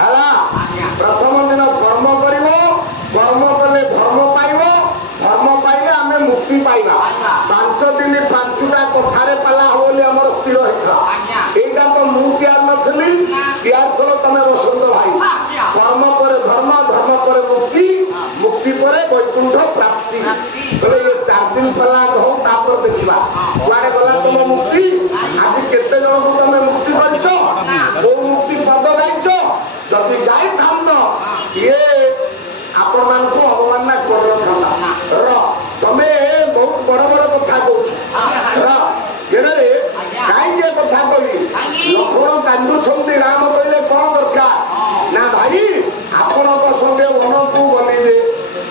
ହେଲା। ପ୍ରଥମ ଦିନ କର୍ମ କରିବ, କର୍ମ କଲେ ଧର୍ମ ପାଇବ, ଧର୍ମ ପାଇଲେ ଆମେ ମୁକ୍ତି ପାଇବା। 5 ଦିନ 5ଟା କଥାରେ ପାଲା ହବ ବୋଲି ଆମର ସ୍ଥିର ହେଇଥିଲା। ଏଇଟା ତ ମୁଁ ତିଆରି ନଥିଲି, ତିଆରି ଥର ତମେ ବସନ୍ତ ଭାଇ। କର୍ମ ପରେ ଧର୍ମ, ଧର୍ମ ପରେ ମୁକ୍ତି, ମୁକ୍ତି ପରେ ବୈକୁଣ୍ଠ ପ୍ରାପ୍ତି। ବୋଲେ ଏ 4 ଦିନ ପାଲା ହଉ, ତାପରେ ଦେଖିବା କୁଆଡେ ଗଲା ତମ ମୁକ୍ତି। ଆଜି କେତେ ଜଣଙ୍କୁ ତମେ ମୁକ୍ତି କରିଛ, କୋଉ ମୁକ୍ତି ପଦ ଗାଇଛ? ଯଦି ଗାଇଥାନ୍ତ ଇଏ ଆପଣ ମାନଙ୍କୁ ଅବମାନନା କରିନଥାନ୍ତା। ତମେ ବହୁତ ବଡ ବଡ କଥା କହୁଛ। କାହିଁକି କଥା କହିଲି? ଲକ୍ଷ୍ମଣ କାନ୍ଦୁଛନ୍ତି, ରାମ କହିଲେ କଣ ଦରକାର? ନା ଭାଇ ଆପଣଙ୍କ ସଙ୍ଗେ ବନକୁ ଗଲିରେ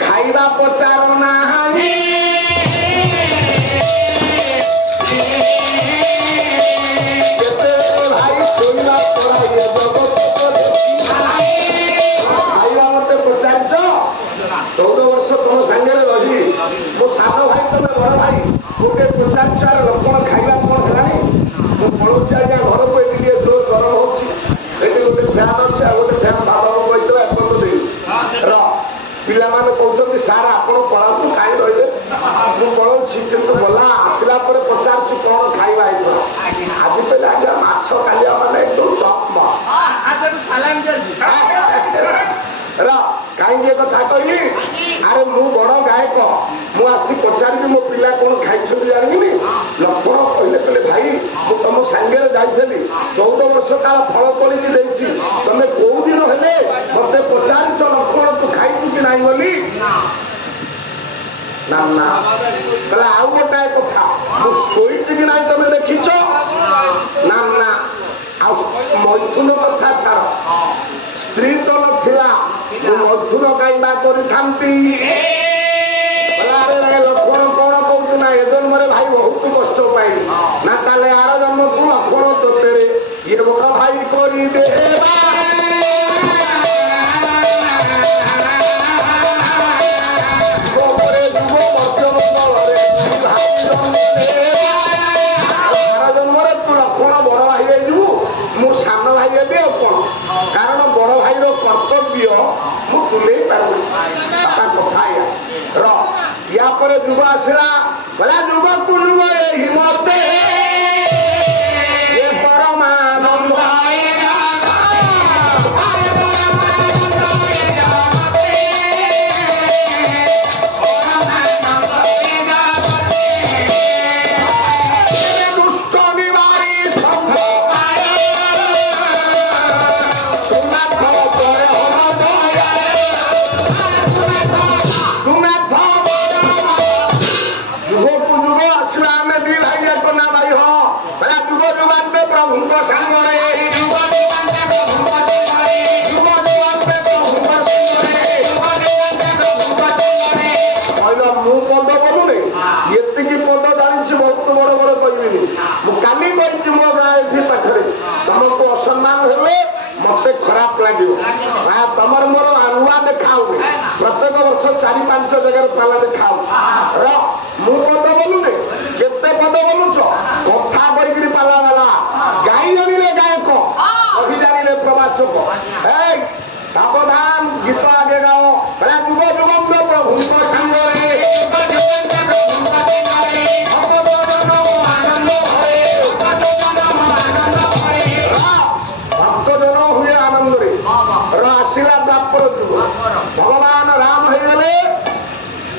ଖାଇବା ପଚାର ନାହିଁ, ଭାଇ ଶୋଇଲା ଖାଇବା ମତେ ପଚାରିଛ? 14 ବର୍ଷ ତମ ସାଙ୍ଗରେ ରହିଲି, ମୋ ସାନ ଭାଇ ତମେ ବଡ ଭାଇ, ଗୋଟେ ପଚାରିଛ ଲକ୍ଷ୍ମଣ ଖାଇବା କଣ ହେଲାଣି? ମୁଁ ପଳଉଛି ଆଜ୍ଞା ଘରକୁ, ଏଠି ଟିକେ ଜୋର ଗରମ ହଉଛି, ସେଠି ଗୋଟେ ଫ୍ୟାନ୍ ଅଛି, ଆଉ ଗୋଟେ ଫ୍ୟାନ୍ ବାବାକୁ କହିଥିଲା ଏପର୍ଯ୍ୟନ୍ତ ଦେଇନି। ପିଲାମାନେ କହୁଛନ୍ତି ସାର୍ ଆପଣ ପଳାନ୍ତୁ, କାହିଁ ରହିବେ? ମୁଁ ପଳଉଛି, କିନ୍ତୁ ଗଲା ଆସିଲା ପରେ ପଚାରୁଛୁ କଣ ଖାଇବା ହେଇଥିଲା? ଆଜି କହିଲେ ଆଜ୍ଞା ମାଛ କାଲିଆ ମାନେ একদম ଟପ୍ ମସ୍ତ। କାହିଁକି ଏ କଥା କହିଲି? ଆରେ ମୁଁ ବଡ ଗାୟକ, ମୁଁ ଆସି ପଚାରିବି ମୋ ପିଲା କଣ ଖାଇଛନ୍ତି ଜାଣିବିନି? ଲକ୍ଷ୍ମଣ କହିଲେ ଭାଇ ମୁଁ ତମ ସାଙ୍ଗରେ ଯାଇଥିଲି, 14 ବର୍ଷ କାଳ ଫଳ ତୋଳିକି ଦେଇଛି, ତମେ କୋଉ ଦିନ ହେଲେ ମତେ ପଚାରିଛ ଲକ୍ଷ୍ମଣ ତୁ ଖାଇଛୁ କି ନାହିଁ ବୋଲି? ନା ନା। କହିଲା ଆଉ ଗୋଟାଏ କଥା, ମୁଁ ଶୋଇଛି କି ନାହିଁ ତମେ ଦେଖିଛ? ନା ନା। ଆଉ ମୈଥୁନ କଥା ଛାଡ, ସ୍ତ୍ରୀ ତ ନଥିଲା, ମୁଁ ମୈଥୁନ କାଇଁବା କରିଥାନ୍ତି? ଲକ୍ଷ୍ମଣ କଣ କହୁଛୁ? ନା ଏ ଜନ୍ମରେ ଭାଇ ବହୁତ କଷ୍ଟ ପାଇଲି। ନା ତାହେଲେ ଆର ଜନ୍ମକୁ ଲକ୍ଷ୍ମଣ ତୋତେରେ ଇଏ ବଡ ଭାଇ କରିଦେ। ଜନ୍ମରେ ତୁ ଲକ୍ଷ୍ମଣ ବଡ ଭାଇ ହେଇଯିବୁ, ମୁଁ ସାନ ଭାଇ ହେବି ଆଉ କଣ? କାରଣ ବଡ ଭାଇର କର୍ତ୍ତବ୍ୟ ମୁଁ ତୁଲେଇ ପାରିବି। ବାପା କଥା ୟା ପରେ ଯୁଗ ଆସିଲା, କହିଲା ଯୁଗକୁ ଯୁଗ ଏହି ମତେ ପରମାନନ୍ଦ ଖରାପ ଲାଗିବ। ତମର ମୋର ନୂଆ ଦେଖା ହଉନି, ପ୍ରତ୍ୟେକ ବର୍ଷ 4-5 ଜାଗାରେ ପାଲା ଦେଖା ହଉଛି। ମୁଁ ପଦ ବୋଲୁନି, କେତେ ପଦ ବୋଲୁଛ? କଥା କହିକିରି ପାଲା ବାଲା, ଗାଇ ଜାଣିଲେ ଗାୟକ, କହି ଜାଣିଲେ ପ୍ରବାଚକ। ସାବଧାନ, ଗୀତ ଆଗେ ଗାଅ। ଯୁଗ ଯୁଗନ୍ଦ ପ୍ରଭୁଙ୍କ ସାଙ୍ଗରେ ଆସିଲା ଦ୍ୱାପର ଯୁଗ, ଭଗବାନ ରାମ ହେଇଗଲେ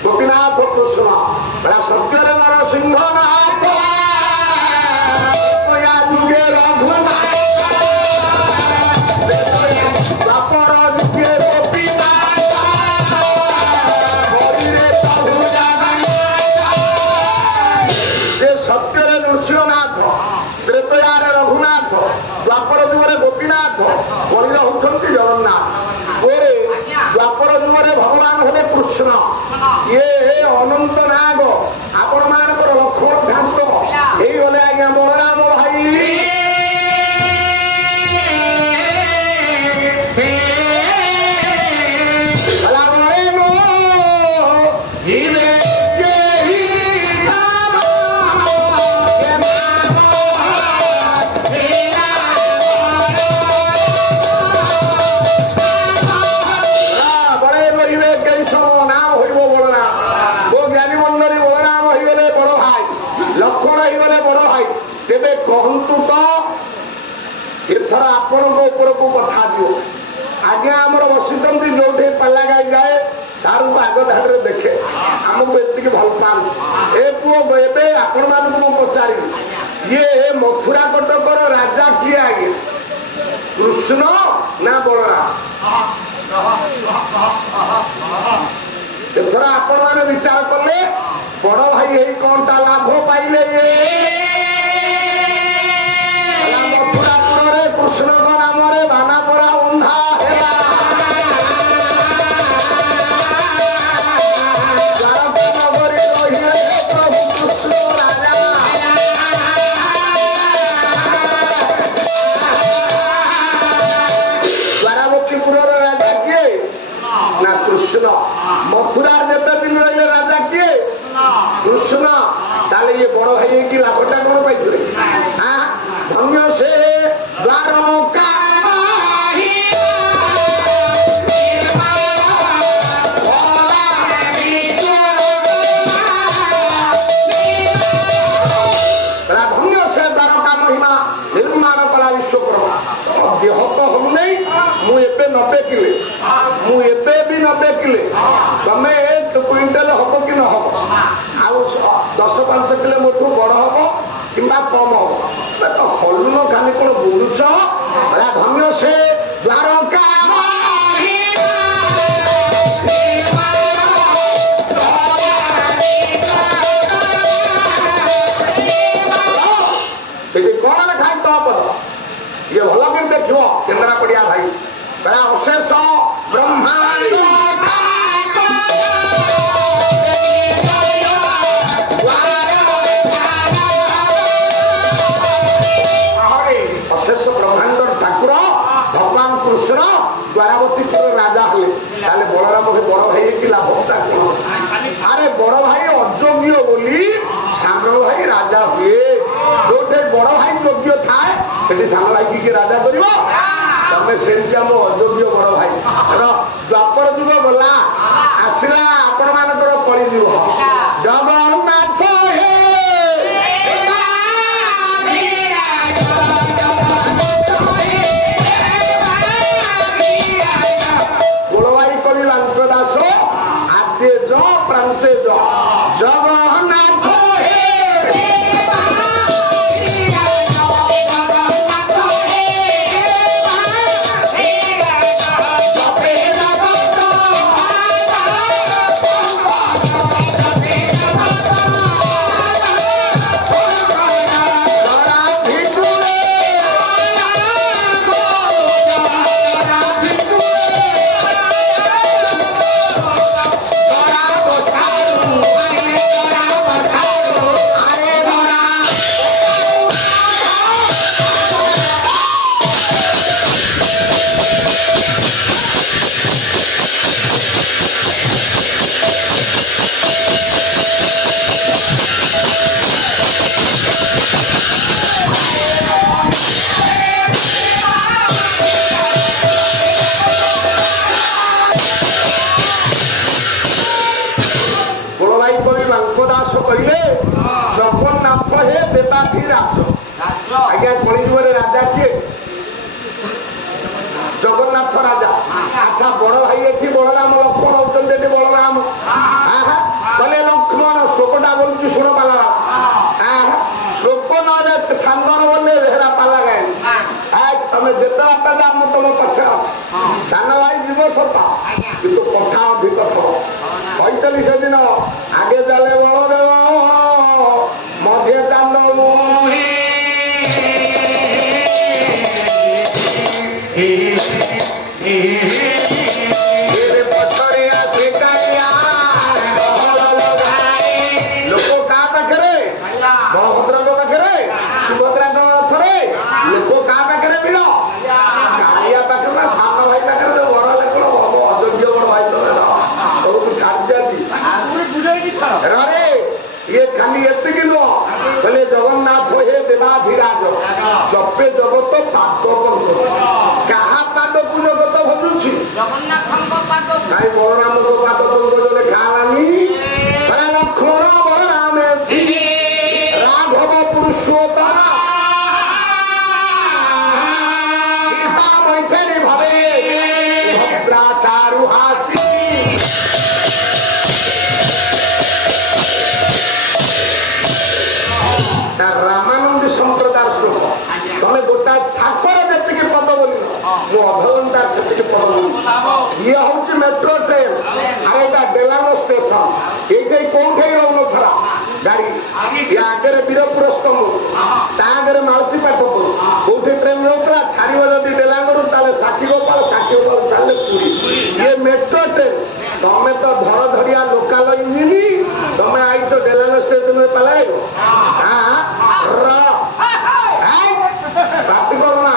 ଗୋପୀନାଥ କୃଷ୍ଣ। ସତ୍ୟରେ ନରସିଂହନାଥ ଯୁଗେ ରଘୁନାଥ, ଦ୍ୱାପର ଯୁଗେ ଗୋପୀନାଥ, ପ୍ରଭୁ ଯେ ସତ୍ୟରେ ନୃସିଂହନାଥ, ତ୍ରେତୟାରେ ରଘୁନାଥ, ଦ୍ୱାପର ଯୁଗରେ ଗୋପୀନାଥ, କଳିରେ ହଉଛନ୍ତି ଜଗନ୍ନାଥ। ଦ୍ୱାପର ଯୁଗରେ ଭଗବାନ ହେଲେ କୃଷ୍ଣ, ଇଏ ଅନନ୍ତ ନାଗ, ଆପଣ ମାନଙ୍କର ଲକ୍ଷ୍ମଣ ଠାକୁର ହେଇଗଲେ ଆଜ୍ଞା ବଳରାମ ଭାଇ। ଆପଣଙ୍କ ଉପରକୁ କଥା ଯିବ। ଆଜ୍ଞା ଆମର ବସିଛନ୍ତି ଯୋଉଠି ପାଲା ଗାଇ ଯାଏ ସାରଙ୍କୁ ଆଗ ଧାଡ଼ିରେ ଦେଖେ, ଆମକୁ ଏତିକି ଭଲ ପାଆନ୍ତି। ଏ ପୁଅ ଏବେ ଆପଣ ମାନଙ୍କୁ ମୁଁ ପଚାରିବି, ଇଏ ମଥୁରା କଟକର ରାଜା କିଏ ଆଜ୍ଞା? କୃଷ୍ଣ ନା ବଳରାମ? ଏଥର ଆପଣ ମାନେ ବିଚାର କଲେ ବଡ ଭାଇ ହେଇ କଣଟା ଲାଭ ପାଇଲେ? ମଥୁରାପୁରରେ କୃଷ୍ଣଙ୍କ ନାମରେ ବାନାପରା ବନ୍ଧା ହେଲା। ନଗରୀ ରହିଲେ ପ୍ରଭୁ କୃଷ୍ଣ ରାଜା। ଦ୍ୱାରାବତୀପୁରର ରାଜା କିଏ? ନା କୃଷ୍ଣ। ମଥୁରା ଯେତେ ଦିନ ରହିଲେ ରାଜା କିଏ? କୃଷ୍ଣ। ତାହେଲେ ଇଏ ବଡ ଭାଇ ହେଇକି ଲାଭଟା କଣ ପାଇଥିଲେ? ଧନ୍ୟ ସେ ଦ୍ୱାରକା ଧନ୍ୟ ସେ ଦ୍ୱାରକା ମହିମା ନିର୍ମାଣ କଲା ବିଶ୍ୱକର୍ମା। ଦେହ ତ ହଉନାହିଁ, ମୁଁ ଏବେ 90 କିଲେ, ମୁଁ ଏବେ ବି 90 କିଲେ, ତମେ 1 କୁଇଣ୍ଟାଲ ହବ କି ନ ହବ? ଆଉ 10-5 କିଲୋ ମୋଠୁ ବଡ ହବ କିମ୍ବା କମ ହବ? ତ ହଲୁନ ଖାଲି କଣ ବୁଲୁଛ? ଧନ୍ୟ ସେ ଦ୍ୱାରକା ଏଠି କଣ ଲେଖାଏ ତ ପଦ? ଇଏ ଭଲ କରି ଦେଖିବ କେନ୍ଦ୍ରାପଡ଼ିଆ ଭାଇ। ଅଶେଷ ବ୍ରହ୍ମାଣ୍ଡ ଅଶେଷ ବ୍ରହ୍ମାଣ୍ଡର ଠାକୁର ଭଗବାନ କୃଷ୍ଣ ଦ୍ୱାରାବତୀପୁର ରାଜା ହେଲେ। ତାହେଲେ ବଳରାମ ବଡ ଭାଇ ହେଇକି ଲାଭଟା କଣ? ଆରେ ବଡ ଭାଇ ଅଯୋଗ୍ୟ ବୋଲି ସାନ ଭାଇ ରାଜା ହୁଏ। ଯୋଉଠି ବଡ ଭାଇ ଯୋଗ୍ୟ ଥାଏ ସେଠି ସାନ ଭାଇ କି ରାଜା କରିବ? ତମେ ସେମିତି ଆମ ଅଯୋଗ୍ୟ ବଡ ଭାଇ। ଦ୍ୱାପର ଯୁଗ ଗଲା, ଆସିଲା ଆପଣ ମାନଙ୍କର କଳି ଯୁଗ। ଜଗନ୍ନାଥ ଦାସ ଆଦ୍ୟ ଜ ପ୍ରାନ୍ତେ ଜ ଜଗନ୍ନାଥ କହିଲେ ଜଗନ୍ନାଥ ହେ ଦେବାଧି ରାଜ। ଆଜ୍ଞା କଳିଯୁଗରେ ରାଜା କିଏ? ଜଗନ୍ନାଥ ରାଜା। ଆଚ୍ଛା ବଡ ଭାଇ ଏଠି ବଳରାମ, ଲକ୍ଷ୍ମଣ ହଉଛନ୍ତି ଏଠି ବଳରାମ। କହିଲେ ଲକ୍ଷ୍ମଣ ଶ୍ଲୋକଟା ବୋଲୁଛୁ ଶୁଣ ପାଲା। ଶ୍ଲୋକ ନହେଲେ ଛାନ୍ଦନ ବୋଲେ ହେରା ପାଲା ଗାଏନି। ତମେ ଯେତେ ବାଟ ଯା ମୁଁ ତମ ପଛରେ ଅଛି। ସାନ ଭାଇ ଯିବ ସତ କିନ୍ତୁ କଥା ଅଧିକ ଥବ। କହିଥିଲି ସେଦିନ ଆଗେ ଚାଲେ ବଳଦେବ ମଧ୍ୟ ଚାନ୍ଦ ପଛରେ ଆସେ ଲୋକ କାହା ପାଖରେ? ବଳଭଦ୍ରଙ୍କ ପାଖରେ, ସୁଭଦ୍ରାଙ୍କ ରଥରେ। ଲୋକ କାହା ପାଖରେ ଭିଡ଼? କାଳିଆ ପାଖରେ ନା ସାନ ଭାଇ ପାଖରେ? ତ ବଡ ହେଲେ କଣ ହବ? ଅଯୋଗ୍ୟ ବଡ ଭାଇ ତମେ ଛାଡିଛନ୍ତି। ଇଏ ଖାଲି ଏତିକି ନୁହଁ, କହିଲେ ଜଗନ୍ନାଥ ହେ ଦେବାଧିରାଜ ଜପେ ଜଗତ ପାଦ ପଙ୍କଜ। କାହା ପାଦକୁ ଜଗତ ଭଜୁଛି? କାହିଁ ବଳରାମଙ୍କ ପାଦ ପଙ୍କଜ ଲେଖା ହେଲାନି? ଲକ୍ଷ୍ମଣ ବଳରାମ ରାଘବ ପୁରୁଷୋତ୍ତମ किलोमीटर से पड़ो ये हूँ मेट्रो ट्रेन अरे डेलांग स्टेशन ये कौटे रोन था गाड़ी ये आगे वीरपुर स्तंभ तागे मालती पाटपुर कौटे ट्रेन रोकला छाड़ जदि डेलांगरू ताले साक्षी गोपाल चले पुरी ये मेट्रो ट्रेन तमें तो धड़ धड़िया लोकाल यूनियन तमें आई तो डेलांग स्टेशन में पलाई बात करना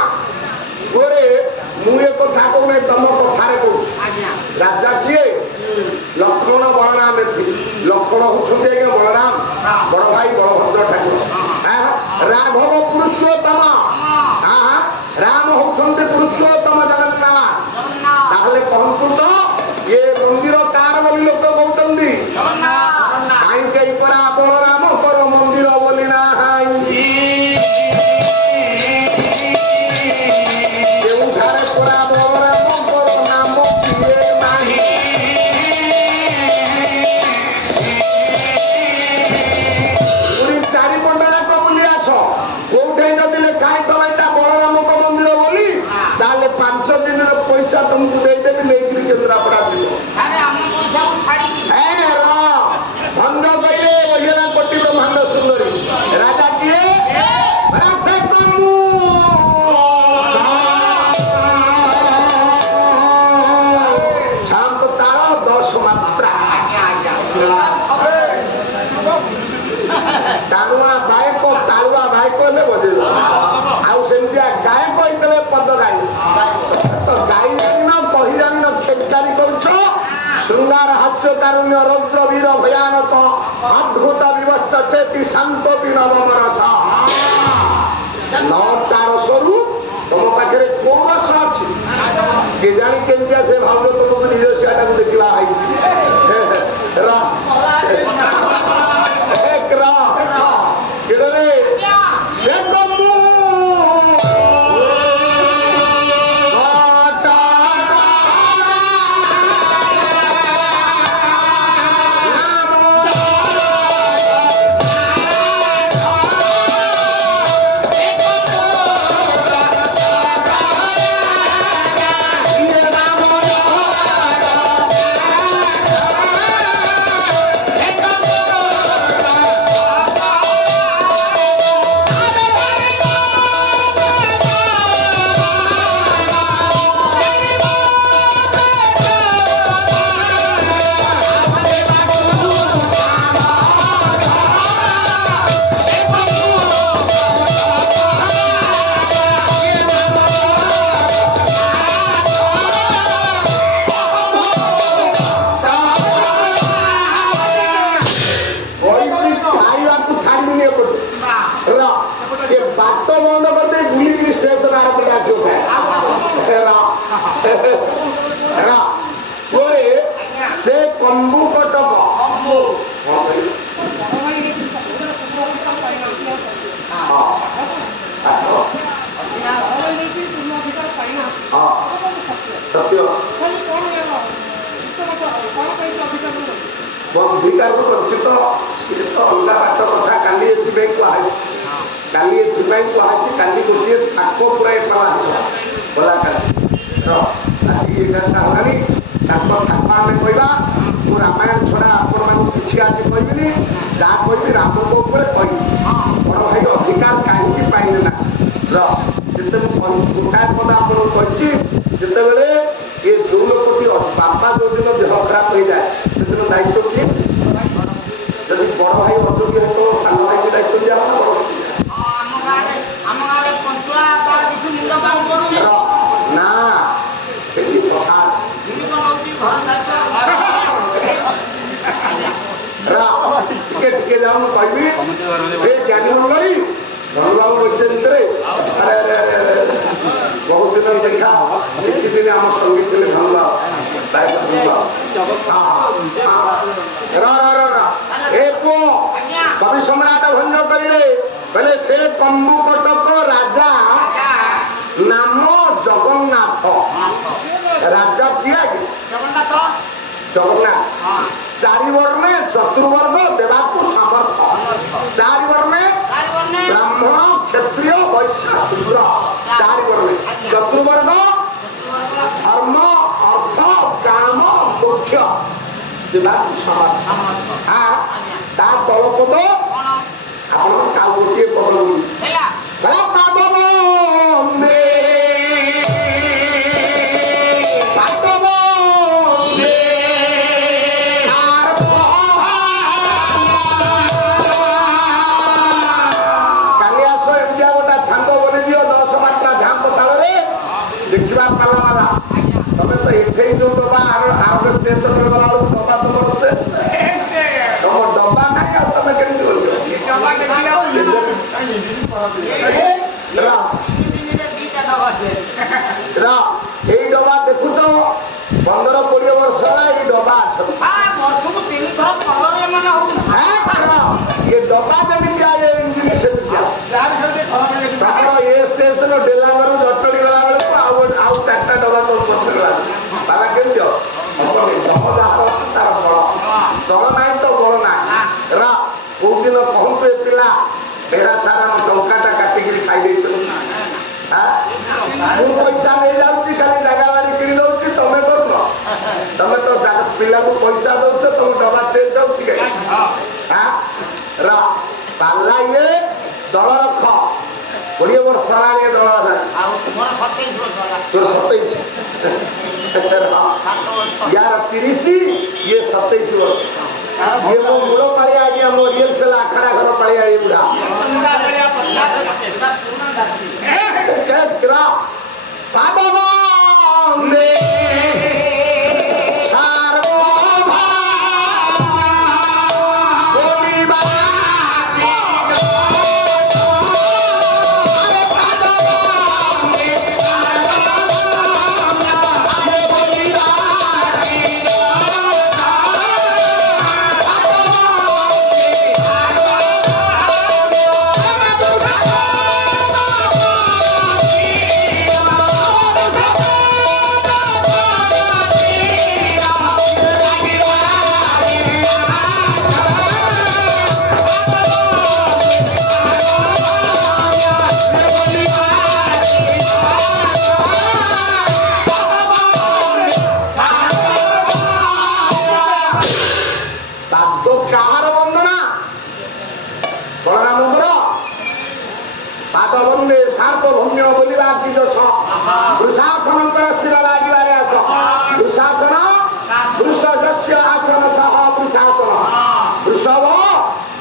मुझे कथा कहूना तुम कथार कह राजा किए लक्ष्मण बलराम लक्ष्मण होती आज्ञा बलराम बड़ भाई बलभद्र ठाकुर राघव पुरुषोत्तम राम होती पुरुषोत्तम जगन्नाथ ताहले कहतु तो ये मंदिर कार बोली लोक कहते कहीं बलराम कर मंदिर बोली ना पैसा तुमको देदेवी नहीं केन्द्रापड़ा भंग कहले बहिरा कोटि ब्रह्मांड सुंदरी राजा किए छाप ताल 10 मात्रा टाणुआ बायक तालुआ बायक हेले बजेब आमतिया गायक होते पद गाई तो गाई जान कही जान खेचारी कर श्रृंगार हास्य कारुण्य रौद्र वीर भयानक अद्भुत विवश्च चेती शांत नवम रस 9टा रसरू तुम पाखे कौ रस अच्छी के जानी केमिया से भाव तुमको निज सियाटा को देखा से कंबू कटक सत्य अधिकार तो अलग बाट कथा काली कहुई काली कहुई काली गोटे थाक पूरा गला आज 11टा होगा थाक आम कहवा मु रामायण छड़ा आपण कि आज कहबी जहाँ कहि राम कह बड़ भाई अधिकार कहीं पाइले ना जिते गोटाए पद आपको जिते ये जो लोक बापा जो दिन देह खराब हो जाए से दिन दायित्व किए जब बड़ भाई अयोग्य है तो सान भाई को दायित्व दिया ना से कथा टे जाऊन कहि ज्ञानी मंडली धनबाबू बच्चे अरे बहुत दिन देखा किसी दिन आम संगी थे धनबाबू पुओ कवि सम्राट भंज कहले से कंबू कटक राजा नाम जगन्नाथ राजा किया जगन्नाथ चारि वर्णे चतुर्वर्ग देवा को सामर्थ्य 4 वर्णे ब्राह्मण क्षत्रिय वैश्य शूद्र 4 वर्णे चतुर्वर्ग ମୁଖ୍ୟ ତା ତଳ ପଦ ଆପଣ ଆଉ ଗୋଟିଏ ପଦ କାଲି ଆସ ଏମିତିଆ ଗୋଟେ ଛାନ୍ଦ ବୋଲି ଦିଅ 10 ମାତ୍ରା ଝାମ୍ପ ତାଳରେ ଦେଖିବା ପାଲା ମାଲା। ତମେ ତ ଏଠେଇ ଯୋଉ ଡବା ଆର ଷ୍ଟେସନରେ ଗଲା ବେଳକୁ ଡବା ତମର ଅଛି, ତମ ଡବା ନାହିଁ ଆଉ ତମେ କେମିତି କରିବ? ଏଇ ଡବା ଦେଖୁଛ 15-20 ବର୍ଷ ହେଲା ଏଇ ଡବା ଅଛନ୍ତି। ଏ ଡବା ଯେମିତି ଇଞ୍ଜିନ ସେମିତି ତମର ଏ ଷ୍ଟେସନ ଡେଲାଙ୍ଗରୁ ଜଟଣୀ ଗଲା ବେଳକୁ ଆଉ 4ଟା ଡବା ତମ ପଛରେ ବାଲା କେମିତି ହବନି। ଦମ ଯାହାର ଅଛି ତାର ବଳ, ଦଳ ନାହିଁ ତ ବଳ ନାହିଁ। କୋଉ ଦିନ କହନ୍ତୁ ଏ ପିଲା ଢେରା ସାରା ଟଙ୍କାଟା କାଟିକିରି ଖାଇ ଦେଇଛନ୍ତି। ମୁଁ ପଇସା ନେଇଯାଉଛି ଖାଲି ଜାଗା ବାଡି କିଣି ଦଉଛି, ତମେ କରୁନ? ତମେ ତ ପିଲାକୁ ପଇସା ଦଉଛ, ତମ ଡବା ଚେଞ୍ଜ ହଉଛି ପାଲା ଇଏ ଦଳ ରଖ। 20 ବର୍ଷ ହେଲାଣି ଏ ଦଳ ତୋର 27 ୟାର 30 ଇଏ 27 ବର୍ଷ। ଇଏ ମୋ ମୂଳ ପାଳିଆ ଆଜ୍ଞା, ମୋ ରିଏଲସେଲ ଆଖଡା ଘର ପାଳିଆ ଏଇଗୁଡା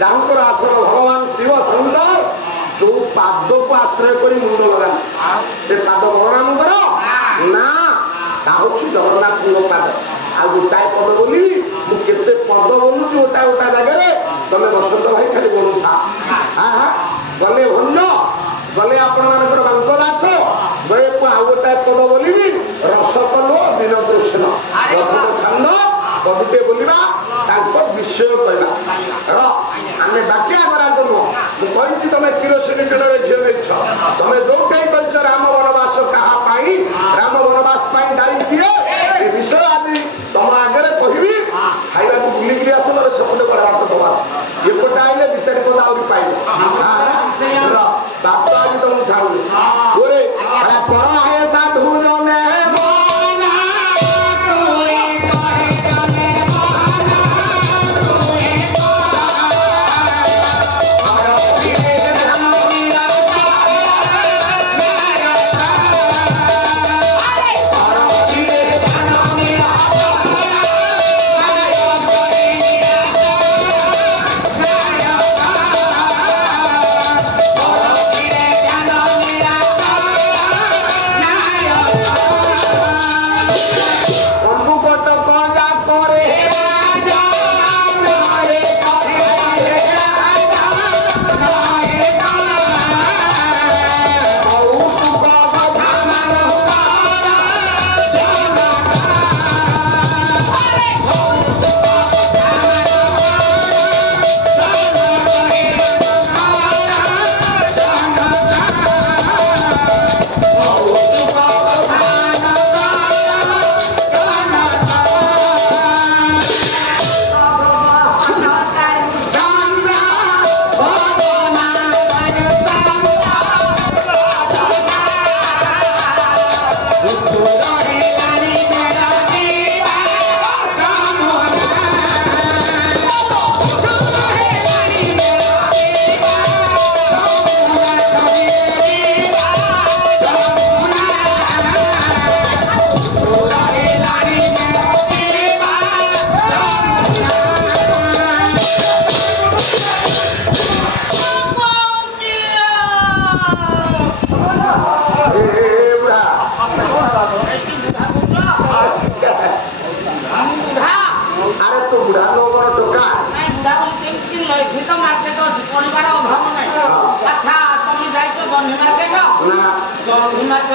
ଯାହାଙ୍କର ଆସନ ଭଗବାନ ଶିବ ସୁନ୍ଦର ଯୋଉ ପାଦକୁ ଆଶ୍ରୟ କରି ମୁଣ୍ଡ ଲଗାନ୍ତି ସେ ପାଦ ବଳରାମଙ୍କର ନା ତା ହଉଛି ଜଗନ୍ନାଥଙ୍କ ପାଦ। ଆଉ ଗୋଟାଏ ପଦ ବୋଲିବି, ମୁଁ କେତେ ପଦ ବୋଲୁଛି ଗୋଟା ଗୋଟା ଜାଗାରେ, ତମେ ବସନ୍ତ ଭାଇ ଖାଲି ବୋଲୁଥା। ଗଲେ ଭଞ୍ଜ, ଗଲେ ଆପଣ ମାନଙ୍କର ବାଙ୍କ ଦାସ, ଗଲେ ଆଉ ଗୋଟାଏ ପଦ ବୋଲିବି ରସକଲ ଦିନ କୃଷ୍ଣ ପ୍ରଥମ ଛାନ୍ଦ ପଦଟେ ବୋଲିବା, ତାଙ୍କ ବିଷୟ କହିବା। ଆମେ ବାକ୍ୟା କରାନ୍ତୁ ନୁହଁ। ମୁଁ କହିଛି ତମେ କିରୋସିନି ତେଲରେ ଝିଅ ନେଇଛ, ତମେ ଯୋଉଟାଇ କହିଛ ରାମ ବନବାସ କାହା ପାଇଁ, ରାମ ବନବାସ ପାଇଁ ଦାୟୀ କିଏ, ଏ ବିଷୟ ଆଜି ତମ ଆଗରେ କହିବି। ଖାଇବାକୁ ବୁଲିକିରି ଆସ, ନହେଲେ ସେପଟେ ଭାତ ଦବା, ଏପଟେ ଆଇଲେ 2-4 ପଦ ଆହୁରି ପାଇବ। ଭାତ ଆଜି ତମକୁ ଛାଡୁନି ଓରେ ପର ଆଏ ସାଧୁ ଜନେ Now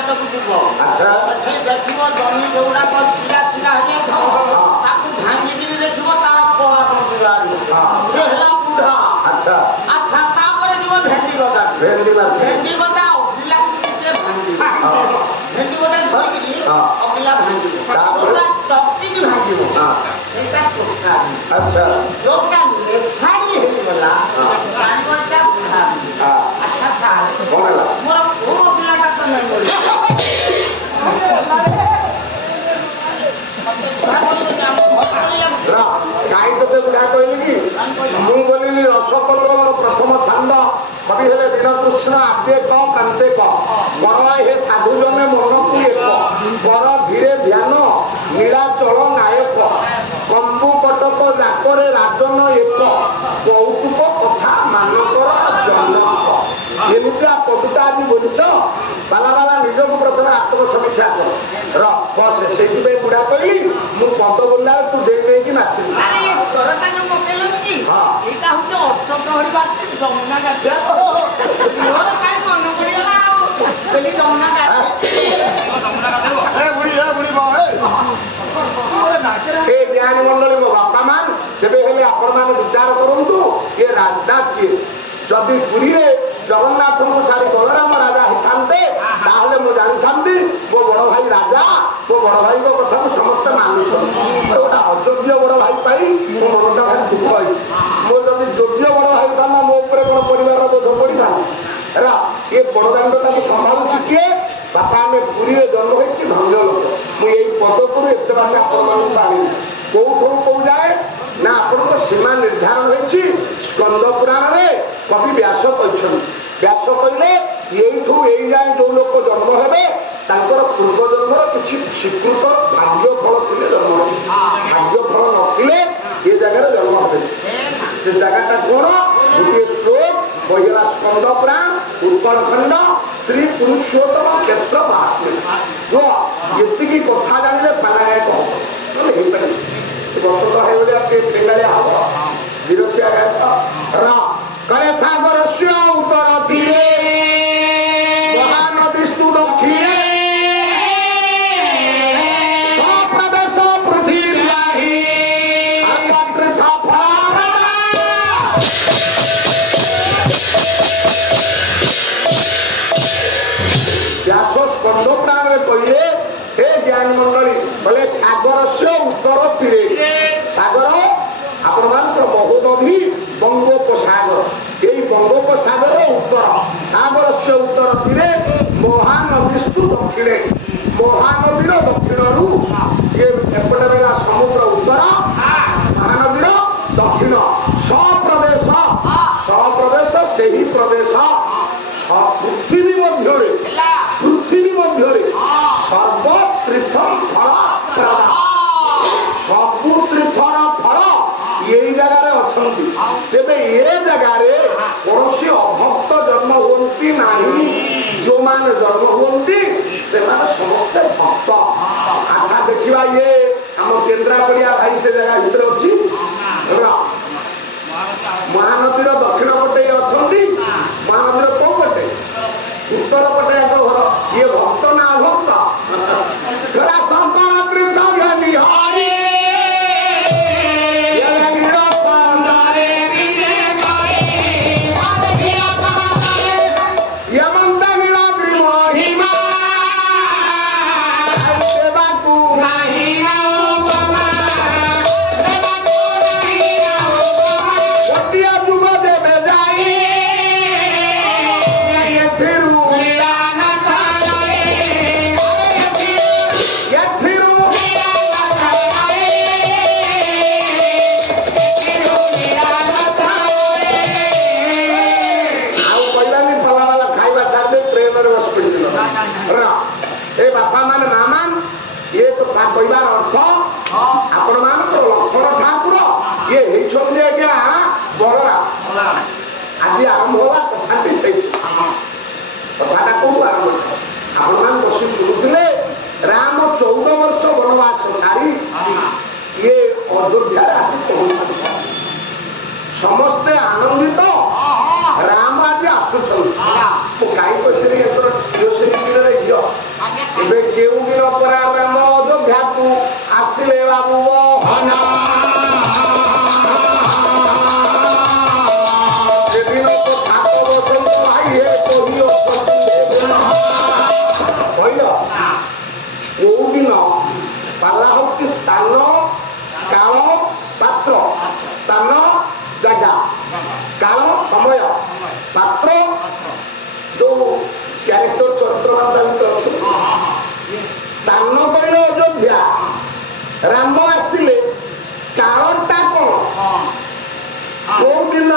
କ୍ଷେତକୁ ଯିବ। ଆଚ୍ଛା ସେଠି ଦେଖିବ ଜମି ଯୋଉଗୁଡାକ ଶିରା ଶିରା ହେଇଯାଇଥିବ ତାକୁ ଭାଙ୍ଗିକିରି ଦେଖିବ ତାର କଳା କଞ୍ଚୁଲା ସେ ହେଲା ବୁଢା। ଆଚ୍ଛା ଆଚ୍ଛା ତାପରେ ଯିବ ଭେଣ୍ଡି ଗଦା। ଭେଣ୍ଡି ଭେଣ୍ଡି ଗଦା ଅଗିଲା ଟିକେ ଭାଙ୍ଗିବ। ଭେଣ୍ଡି ଗୋଟେ ଧରିକିରି ଅଗିଲା ଭାଙ୍ଗିବ ପୁରା ଟପିକି ଭାଙ୍ଗିବ ସେଇଟା ତୋକାରୀ। ଆଚ୍ଛା ଯୋଉଟା ଲେଖାଡ଼ି ହେଇଗଲା ଜାଣିବ ଏଟା ବୁଢା। ଆଚ୍ଛା ସାର୍ କଣ ହେଲା? ମୋର ପୁଅ ପିଲାଟା ତ ମେମୋରି କାହିଁ ତତେ ବୁଢା କହିଲି କି ମୁଁ ବୋଲିଲି ରସପଲ୍ଲବର ପ୍ରଥମ ଛାନ୍ଦ କବି ହେଲେ ଦୀନକୃଷ୍ଣ ଆଦ୍ୟ କ କାନ୍ତେ କ ବର ହେ ସାଧୁ ଜମେ ମନକୁ ଏକ ବର ଧୀରେ ଧ୍ୟାନ ନୀଳାଚଳ ନାୟକ କମ୍ବୁ କଟକ ଯାକରେ ରାଜନ ଏକ କୌତୁକ କଥା ମାନଙ୍କର ଜନକ। ଏମିତିଆ ପଦଟା ଆଜି ବୁଝୁଛ ବାଲା ବାଲା ନିଜକୁ ପ୍ରଥମେ ଆତ୍ମସମୀକ୍ଷା କର ବସେ ସେଇଥିପାଇଁ ବୁଢା କହିଲି ମୁଁ ପଦ ବୋଲିଲା ତୁ ଡେଇ ନେଇକି ନାଚିଲି। ଏଇଟା ହଉଛି ଅଷ୍ଟପ୍ରହରୀ ବାସି ଯମୁନା ଗାଧୁଆ ମୋର କାହିଁ ମନେ ପଡିଗଲା ଆଉ ଯମୁନା ଏ ଜ୍ଞାନୀ ମଣ୍ଡଳୀ ମୋ ବାପା ମା ତେବେ ହେଲେ ଆପଣ ମାନେ ବିଚାର କରନ୍ତୁ ଏ ରାଜା କିଏ? ଯଦି ପୁରୀରେ ଜଗନ୍ନାଥଙ୍କୁ ଛାଡ଼ି ବଳରାମ ରାଜା ହେଇଥାନ୍ତେ ତାହେଲେ ମୁଁ ଜାଣିଥାନ୍ତି ମୋ ବଡ ଭାଇ ରାଜା ମୋ ବଡ ଭାଇଙ୍କ କଥାକୁ ସମସ୍ତେ ମାନୁଛନ୍ତି। ଗୋଟେ ଅଯୋଗ୍ୟ ବଡ ଭାଇ ପାଇଁ ମୋ ମନଟା ଭାରି ଦୁଃଖ ହେଇଛି। ମୋ ଯଦି ଯୋଗ୍ୟ ବଡ ଭାଇ ହେଇଥାନ୍ତା ମୋ ଉପରେ କଣ ପରିବାରର ବୋଝ ପଡିଥାନ୍ତା? ହେଲା ଏ ବଡଦାଣ୍ଡ ତାକୁ ସମ୍ଭାଳୁଛି କିଏ? ବାପା ଆମେ ପୁରୀରେ ଜନ୍ମ ହେଇଛି ଧନ୍ୟ ଲୋକ। ମୁଁ ଏଇ ପଦକରୁ ଏତେ ବାଟ ଆପଣମାନଙ୍କୁ ଆଣିବି କୋଉଠୁ କୋଉ ଯାଏ ନା ଆପଣଙ୍କ ସୀମା ନିର୍ଦ୍ଧାରଣ ହେଇଛି ସ୍କନ୍ଦ ପୁରାଣରେ କବି ବ୍ୟାସ କହିଛନ୍ତି। ବ୍ୟାସ କହିଲେ ଏଇଠୁ ଏଇ ଯାଏ ଯୋଉ ଲୋକ ଜନ୍ମ ହେବେ ତାଙ୍କର ପୂର୍ବ ଜନ୍ମର କିଛି ସ୍ୱୀକୃତ ଭାଗ୍ୟ ଫଳ ଥିଲେ ଜନ୍ମ ହେବେ। ଭାଗ୍ୟ ଫଳ ନଥିଲେ ଏ ଜାଗାରେ ଜନ୍ମ ହେବେ। ସେ ଜାଗାଟା କଣ? ଗୋଟିଏ ଶ୍ଲୋକ ବହିଲା ସ୍କନ୍ଦ ପୁରାଣ ଉତ୍କଳଖଣ୍ଡ ଶ୍ରୀ ପୁରୁଷୋତ୍ତମ କ୍ଷେତ୍ର ମହାତ୍ମ୍ୟ। ଏତିକି କଥା ଜାଣିଲେ ପାଲାଗାୟକ ହବ ନହେଲେ ହେଇପାରିବ। ବସନ୍ତ ହେଇଗଲେ ଫେଙ୍ଗାଳିଆ ହବ ବିରସିଆ ଗାୟକ କଳେ ସାଗରସ୍ୟ ଉତ୍ତର ତୀରେ ମହାନଦୀସ୍ତୁ ଦକ୍ଷିଣେ ସ୍ୱପ୍ରଦେଶ ପୃଥିବୀ ବ୍ୟାସ ସ୍କନ୍ଦ ପ୍ରାଣରେ କହିଲେ हे ज्ञानी मंडली बोले सागर से उत्तर तीरे सागर आपण मानकर महोदधि बंगोपसागर यही बंगोपसागर उत्तर सागर से उत्तर तीरे महानदीस्तु दक्षिणे महानदीर दक्षिण रु ये एपटे बेला समुद्र उत्तर महानदीर दक्षिण सप्रदेश से ही प्रदेश पृथ्वी मध्य सर्वतीर्थ फल प्रदा सबु तीर्थर फल यही जगार अच्छा तेरे ये जगार कौन अभक्त जन्म हुंती नहीं जो माने जन्म हुंती से माने समस्ते भक्त। अच्छा देखिबा ये हम केन्द्रापड़िया भाई से जगह भीतर अच्छी महानदीर दक्षिण पटे अच्छा महानदीर कौ पटे उत्तर पटे घर ये भक्त ना भक्त शंकर तीर्थ ज्ञानी हरि कहबार अर्थ आपण मान लक्ष्मण ठाकुर ये आज्ञा बलराम आज आरंभ होला कथाटी से कथाटा कौन आरंभ आपण मान बसी शुणुले राम 14 वर्ष वनवास सारी ये अयोध्या आसी पहुंच समस्ते आनंदित राम आज आसुछन तो कहीं कहते घी ଏବେ କେଉଁ ଦିନ ପରେ ରାମ ଅଯୋଧ୍ୟାକୁ ଆସିଲେ ବାବୁ ସେଦିନ କଥା ବସନ୍ତ ଭାଇ କହିଲ କୋଉ ଦିନ ପାଲା ହଉଛି ସ୍ଥାନ କାଳ ପାତ୍ର ସ୍ଥାନ ଜାଗା କାଳ ସମୟ ପାତ୍ର ଯୋଉ କ୍ୟାରେକ୍ଟର ଚରିତ୍ର ମାନ ତା ଭିତରେ ଅଛନ୍ତି ସ୍ଥାନ କହିଲେ ଅଯୋଧ୍ୟା ରାମ ଆସିଲେ କାଳଟା କଣ କୋଉ ଦିନ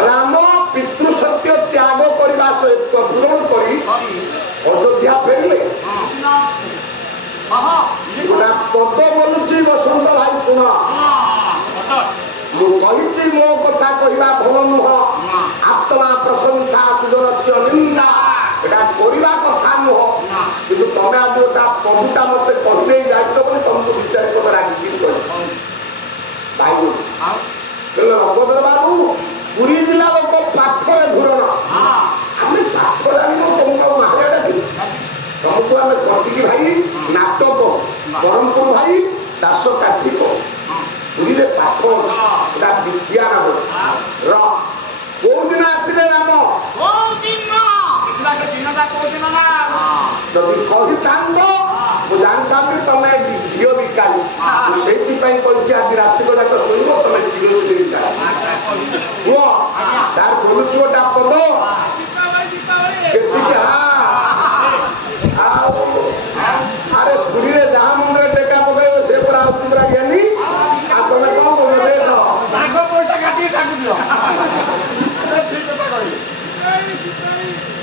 ରାମ ପିତୃ ସତ୍ୟ ତ୍ୟାଗ କରିବା ସହିତ ପୂରଣ କରି ଅଯୋଧ୍ୟା ଫେରିଲେ ଗୋଟା ପଦ ବୋଲୁଛି ବସନ୍ତ ଭାଇ ଶୁଣ ମୁଁ କହିଛି ମୋ କଥା କହିବା ଭଲ ନୁହଁ ଆତ୍ମା ପ୍ରଶଂସା ସୁଜନସ୍ୟ ନିନ୍ଦା ଏଟା କରିବା କଥା ନୁହଁ କିନ୍ତୁ ତମେ ଆଜି ଗୋଟା ପଦୁଟା ମତେ କହିଦେଇ ଯାଇଛ ବୋଲି ତମକୁ ବିଚାରି ପଦ ରାଗିକି କହିଛ ଭାଇ କହିଲେ ରଙ୍ଗଧର ବାବୁ ପୁରୀ ଜିଲ୍ଲା ଲୋକ ପାଠରେ ଧୁରଣ ଆମେ ପାଠ ଜାଣିନୁ ତମକୁ ଆଉ ମାହାଳିଆ ଡାକିବୁ ତମକୁ ଆମେ କଟିକି ଭାଇ ନାଟକ ବ୍ରହ୍ମପୁର ଭାଇ ଦାସ କାଠିକ ପୁରୀରେ ପାଠ ଅଛି ଏଟା ବିଜ୍ଞାନ ର କୋଉ ଦିନ ଆସିଲେ ରାମ ଯଦି କହିଥାନ୍ତ ମୁଁ ଜାଣିଥାନ୍ତି ତମେ ଘିଅ ବିକାଲି ସେଇଥିପାଇଁ କହିଛି ଆଜି ରାତିକ ଯାକ ଶୋଇବ ତମେ କିରୋସିନ ବିକାଲି କୁହ ସାର୍ ବୋଲୁଛୁ ଗୋଟା ପଦ କେତିକି ଆଉ ଆରେ ପୁରୀରେ ଯାହା ମୁଣ୍ଡରେ ଟେକା ପକେଇବ ସେ ପୁରା ଆଉ ପୁରା ଜ୍ଞାନୀ ଆଉ ତମେ କଣ କହୁଛ ଦେଖ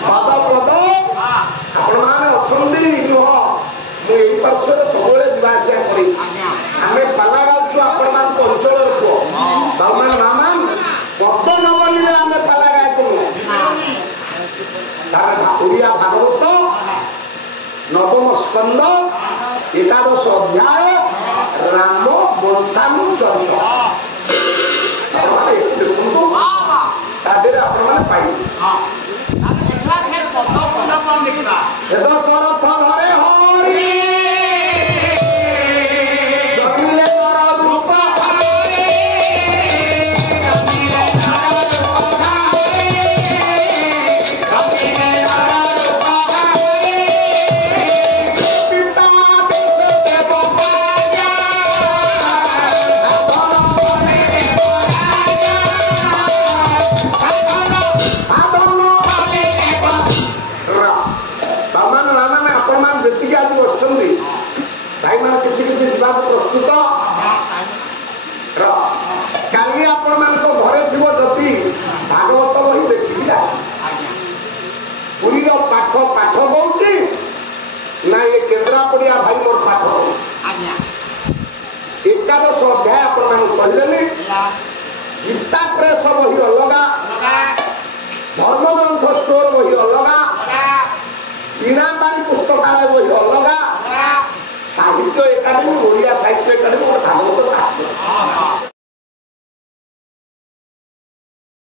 ପଦ ପଦ ଆପଣ ମାନେ ଅଛନ୍ତି ନୁହ ମୁଁ ଏଇ ପାର୍ଶ୍ୱରେ ସବୁବେଳେ ଯିବା ଆସିବା କରି ଆମେ ପାଲା ଗାଉଛୁ ଆପଣ ମାନଙ୍କ ଅଞ୍ଚଳର କୁହ ବାବୁମାନେ ମାମାନ ପଦ ନ ବନିଲେ ଆମେ ପାଲା ଗାୟକ ନୁହଁ ଓଡ଼ିଆ ଭାଗବତ ନବମ ସ୍କନ୍ଦ ଏକାଦଶ ଅଧ୍ୟାୟ ରାମ ବଂଶାନୁଚରିତ ଆପଣମାନେ ଦେଖନ୍ତୁ ତା ଦେହରେ ଆପଣମାନେ ପାଇବେ ଦଶରଥ ଘରେ ହରି ଯେତିକି ଆଜି ବସିଛନ୍ତି ଭାଇମାନେ କିଛି କିଛି ଯିବାକୁ ପ୍ରସ୍ତୁତ କାଲି ଆପଣ ମାନଙ୍କ ଘରେ ଥିବ ଯଦି ଭାଗବତ ବହି ଦେଖିକି ଆସି ପୁରୀର ପାଠ ପାଠ କହୁଛି ନା ଏ କେନ୍ଦ୍ରାପଡ଼ିଆ ଭାଇ ମୋର ପାଠ କହୁଛି ଏକାଦଶ ଅଧ୍ୟାୟ ଆପଣ ମାନଙ୍କୁ କହିଦେଲି ଗୀତା ପ୍ରେସ ବହି ଅଲଗା ଧର୍ମଗ୍ରନ୍ଥ ଷ୍ଟୋର ବହି ଅଲଗା ବୀଣାପାଣି ପୁସ୍ତକାଳୟ ବହି ଅଲଗା ସାହିତ୍ୟ ଏକାଡେମୀ ଓଡ଼ିଆ ସାହିତ୍ୟ ଏକାଡେମୀ